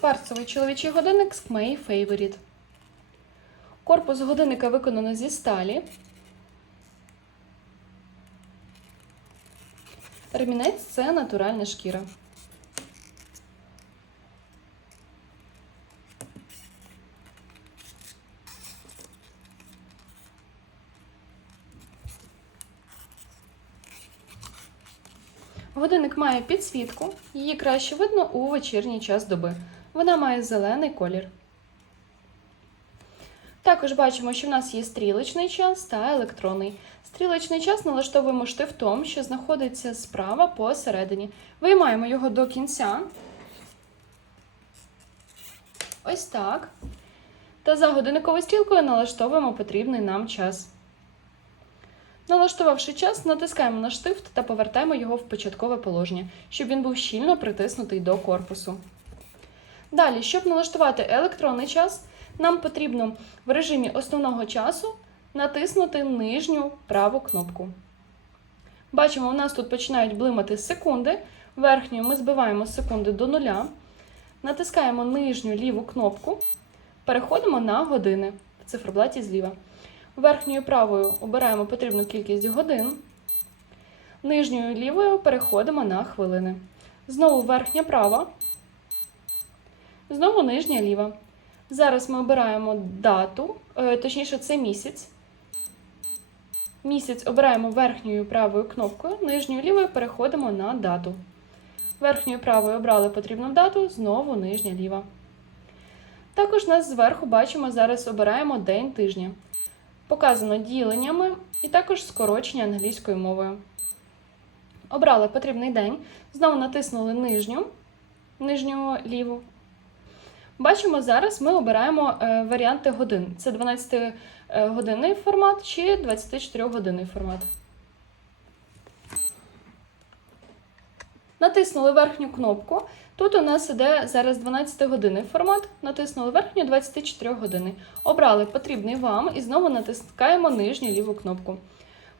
Кварцевий чоловічий годинник Skmei Favorite. Корпус годинника виконано зі сталі. Ремінець це натуральна шкіра. Годинник має підсвітку, її краще видно у вечірній час доби. Вона має зелений колір. Також бачимо, що в нас є стрілочний час та електронний. Стрілочний час налаштовуємо штифтом, що знаходиться справа посередині. Виймаємо його до кінця. Ось так. Та за годинниковою стрілкою налаштовуємо потрібний нам час. Налаштувавши час, натискаємо на штифт та повертаємо його в початкове положення, щоб він був щільно притиснутий до корпусу. Далі, щоб налаштувати електронний час, нам потрібно в режимі основного часу натиснути нижню праву кнопку. Бачимо, у нас тут починають блимати секунди. Верхньою ми збиваємо секунди до нуля. Натискаємо нижню ліву кнопку, переходимо на години в циферблаті зліва. Верхньою правою обираємо потрібну кількість годин. Нижньою лівою переходимо на хвилини. Знову верхня права. Знову нижня ліва. Зараз ми обираємо дату, е, точніше, це місяць. Місяць обираємо верхньою правою кнопкою, нижньою лівою переходимо на дату. Верхньою правою обрали потрібну дату, знову нижня ліва. Також нас зверху бачимо, зараз обираємо день тижня. Показано діленнями і також скорочення англійською мовою. Обрали потрібний день, знову натиснули нижню, нижню ліву. Бачимо, зараз ми обираємо е, варіанти годин. Це 12-годинний формат чи 24-годинний формат. Натиснули верхню кнопку. Тут у нас іде зараз 12-годинний формат. Натиснули верхню 24 години. Обрали потрібний вам і знову натискаємо нижню ліву кнопку.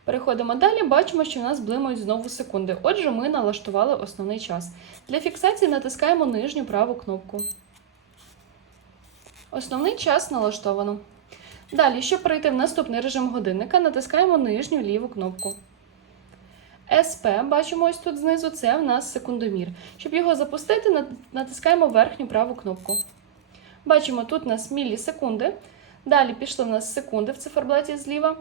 Переходимо далі, бачимо, що у нас блимають знову секунди. Отже, ми налаштували основний час. Для фіксації натискаємо нижню праву кнопку. Основний час налаштовано. Далі, щоб перейти в наступний режим годинника, натискаємо нижню ліву кнопку. СП, бачимо ось тут знизу, це в нас секундомір. Щоб його запустити, натискаємо верхню праву кнопку. Бачимо, тут у нас мілісекунди. Далі пішли в нас секунди в циферблаті зліва.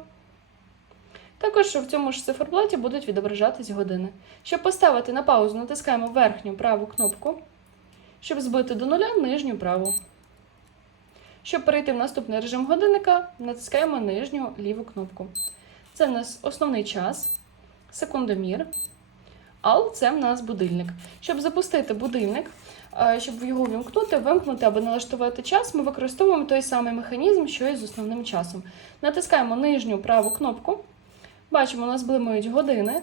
Також в цьому ж циферблаті будуть відображатись години. Щоб поставити на паузу, натискаємо верхню праву кнопку. Щоб збити до нуля нижню праву. Щоб перейти в наступний режим годинника, натискаємо нижню ліву кнопку. Це в нас основний час, секундомір. Ал це в нас будильник. Щоб запустити будильник, е, щоб його вимкнути, вимкнути або налаштувати час, ми використовуємо той самий механізм, що і з основним часом. Натискаємо нижню праву кнопку. Бачимо, у нас блимають години.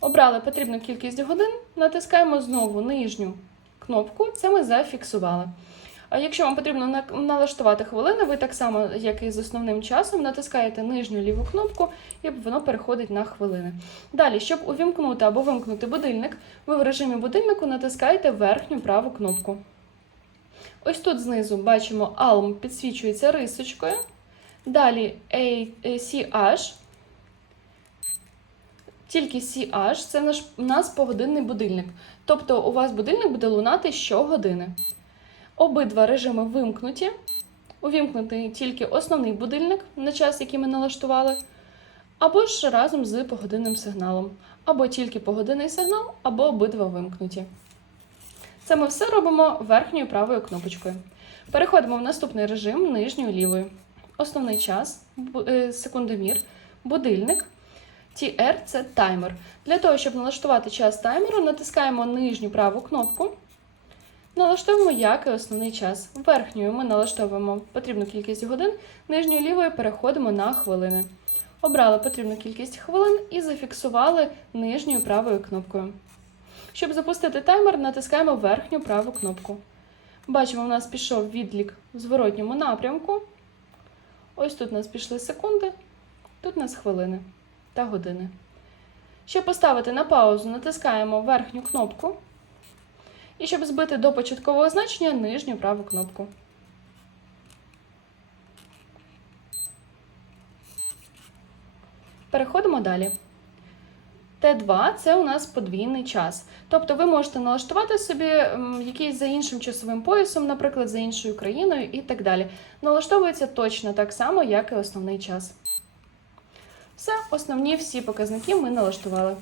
Обрали потрібну кількість годин, натискаємо знову нижню кнопку, це ми зафіксували. А якщо вам потрібно налаштувати хвилини, ви так само, як і з основним часом, натискаєте нижню ліву кнопку і воно переходить на хвилини. Далі, щоб увімкнути або вимкнути будильник, ви в режимі будильнику натискаєте верхню праву кнопку. Ось тут знизу бачимо ALM підсвічується рисочкою. Далі е, CH. Тільки CH це наш, у нас погодинний будильник. Тобто у вас будильник буде лунати щогодини. Обидва режими вимкнуті. Увімкнутий тільки основний будильник на час, який ми налаштували, або ж разом з погодинним сигналом. Або тільки погодинний сигнал, або обидва вимкнуті. Це ми все робимо верхньою правою кнопочкою. Переходимо в наступний режим нижньою лівою. Основний час, е, секундомір, будильник. TR – це таймер. Для того, щоб налаштувати час таймеру, натискаємо нижню праву кнопку. Налаштовуємо як і основний час. Верхньою ми налаштовуємо потрібну кількість годин, нижньою лівою переходимо на хвилини. Обрали потрібну кількість хвилин і зафіксували нижньою правою кнопкою. Щоб запустити таймер, натискаємо верхню праву кнопку. Бачимо, у нас пішов відлік в зворотньому напрямку. Ось тут у нас пішли секунди, тут у нас хвилини та години. Щоб поставити на паузу, натискаємо верхню кнопку І щоб збити до початкового значення нижню праву кнопку. Переходимо далі. Т2 це у нас подвійний час. Тобто ви можете налаштувати собі якийсь за іншим часовим поясом, наприклад, за іншою країною і так далі. Налаштовується точно так само, як і основний час. Все, основні всі показники ми налаштували.